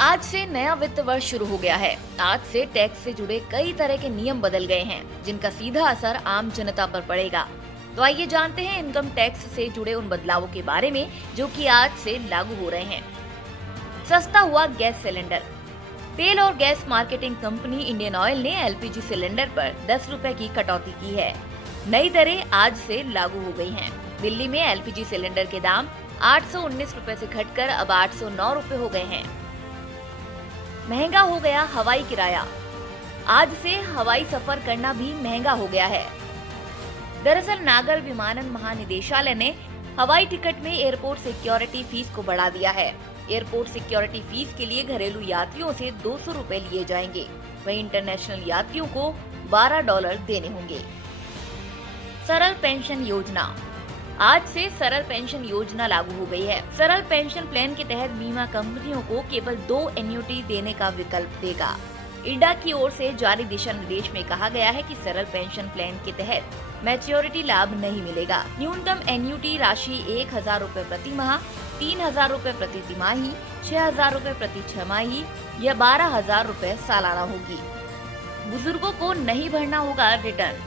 आज से नया वित्त वर्ष शुरू हो गया है। आज से टैक्स से जुड़े कई तरह के नियम बदल गए हैं, जिनका सीधा असर आम जनता पर पड़ेगा। तो आइए जानते हैं इनकम टैक्स से जुड़े उन बदलावों के बारे में जो कि आज से लागू हो रहे हैं। सस्ता हुआ गैस सिलेंडर। तेल और gas marketing company Indian oil ने एलपीजी सिलेंडर पर 10 रुपए की कटौती की है। नई दरें आज से लागू हो गई हैं। दिल्ली में एलपीजी सिलेंडर के दाम 819 रुपए से घटकर अब 809 रुपए हो गए हैं। महंगा हो गया हवाई किराया। आज से हवाई सफर करना भी महंगा हो गया है। दरअसल नागर विमानन महानिदेशालय ने हवाई टिकट में एयरपोर्ट सिक्योरिटी फीस को बढ़ा दिया है। एयरपोर्ट सिक्योरिटी फीस के लिए घरेलू यात्रियों से 200 रुपए लिए जाएंगे, वहीं इंटरनेशनल यात्रियों को $12 देने होंगे। सरल पेंशन योजना। आज से सरल पेंशन योजना लागू हो गई है। सरल पेंशन प्लान के तहत बीमा कंपनियों को केवल 2 एन्युटी देने का विकल्प देगा। इरडा की ओर से जारी दिशा निर्देश में कहा गया है कि सरल पेंशन प्लान के तहत मैच्योरिटी लाभ नहीं मिलेगा। न्यूनतम एन्युटी राशि 1,000 रुपए प्रति माह, 3,000 रुपए प्रति तिमाही, 6,000 रुपए प्रति छमाही या 12,000 रुपए सालाना होगी। बुजुर्गों को नहीं भरना होगा रिटर्न।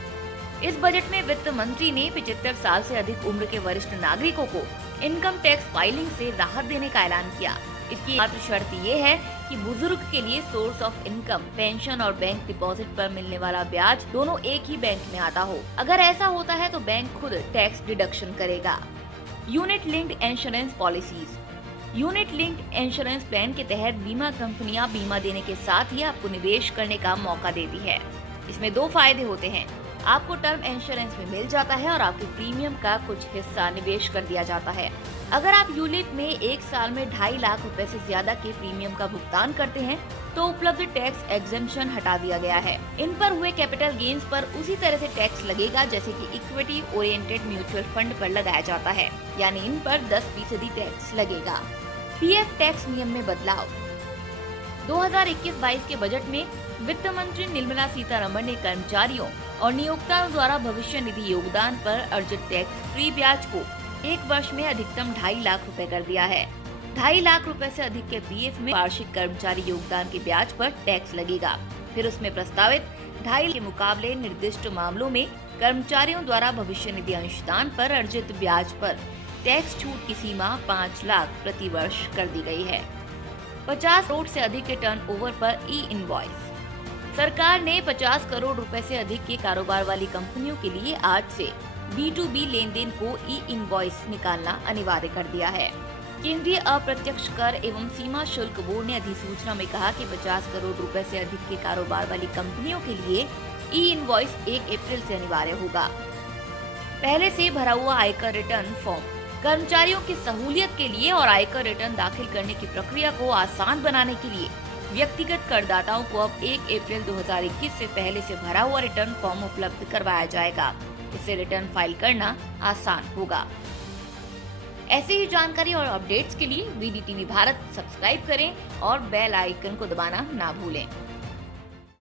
इस बजट में वित्त मंत्री ने 75 साल से अधिक उम्र के वरिष्ठ नागरिकों को इनकम टैक्स फाइलिंग से राहत देने का ऐलान किया। इसकी मात्र शर्त ये है कि बुजुर्ग के लिए सोर्स ऑफ इनकम, पेंशन और बैंक डिपॉजिट पर मिलने वाला ब्याज दोनों एक ही बैंक में आता हो। अगर ऐसा होता है तो बैंक खुद टैक्स डिडक्शन करेगा। Unit linked insurance policies. Unit linked insurance plan के तहत बीमा कंपनियां बीमा देने के साथ ही आपको निवेश करने का मौका देती है। इसमें 2 फायदे होते हैं। आपको टर्म इंश्योरेंस में मिल जाता है और आपके प्रीमियम का कुछ हिस्सा निवेश कर दिया जाता है। अगर आप यूलिप में एक साल में 2.5 लाख रुपए से ज्यादा के प्रीमियम का भुगतान करते हैं तो उपलब्ध टैक्स एग्जेम्पशन हटा दिया गया है। इन पर हुए कैपिटल गेन्स पर उसी तरह से टैक्स लगेगा जैसे कि इक्विटी ओरिएंटेड म्यूचुअल फंड पर लगाया जाता है, यानी इन पर 10% टैक्स लगेगा। पीएफ टैक्स नियम में बदलाव। 2021-22 के बजट में वित्त मंत्री निर्मला सीतारमण ने कर्मचारियों और नियोक्ताओं द्वारा भविष्य निधि योगदान पर अर्जित टैक्स फ्री ब्याज को 1 वर्ष में अधिकतम 2.5 लाख रुपए कर दिया है। 2.5 लाख रुपए से अधिक के पीएफ में वार्षिक कर्मचारी योगदान के ब्याज पर टैक्स लगेगा। फिर उसमें प्रस्तावित 2.5 के मुकाबले निर्दिष्ट मामलों में कर्मचारियों द्वारा भविष्य निधि अंशदान पर अर्जित ब्याज पर टैक्स छूट की सीमा 5 लाख प्रति वर्ष कर दी गई है। 50 करोड़ से अधिक के टर्नओवर पर ई इनवॉइस। सरकार ने 50 करोड़ रुपए से अधिक के कारोबार वाली कंपनियों के लिए आज से B2B लेन-देन को ई इनवॉइस निकालना अनिवार्य कर दिया है। केंद्रीय अप्रत्यक्ष कर एवं सीमा शुल्क बोर्ड ने अधिसूचना में कहा कि 50 करोड़ रुपए से अधिक के कारोबार वाली कंपनियों के लिए ई इनवॉइस 1 अप्रैल से अनिवार्य होगा। पहले से भरा हुआ आयकर रिटर्न फॉर्म। कर्मचारियों की सहूलियत के लिए और आयकर रिटर्न दाखिल करने की प्रक्रिया को आसान बनाने के लिए व्यक्तिगत करदाताओं को अब 1 अप्रैल 2021 से पहले से भरा हुआ रिटर्न फॉर्म उपलब्ध करवाया जाएगा। इससे रिटर्न फाइल करना आसान होगा। ऐसी ही जानकारी और अपडेट्स के लिए VDTV भारत सब्सक्राइब करें और बेल आइकन को दबाना ना भूलें।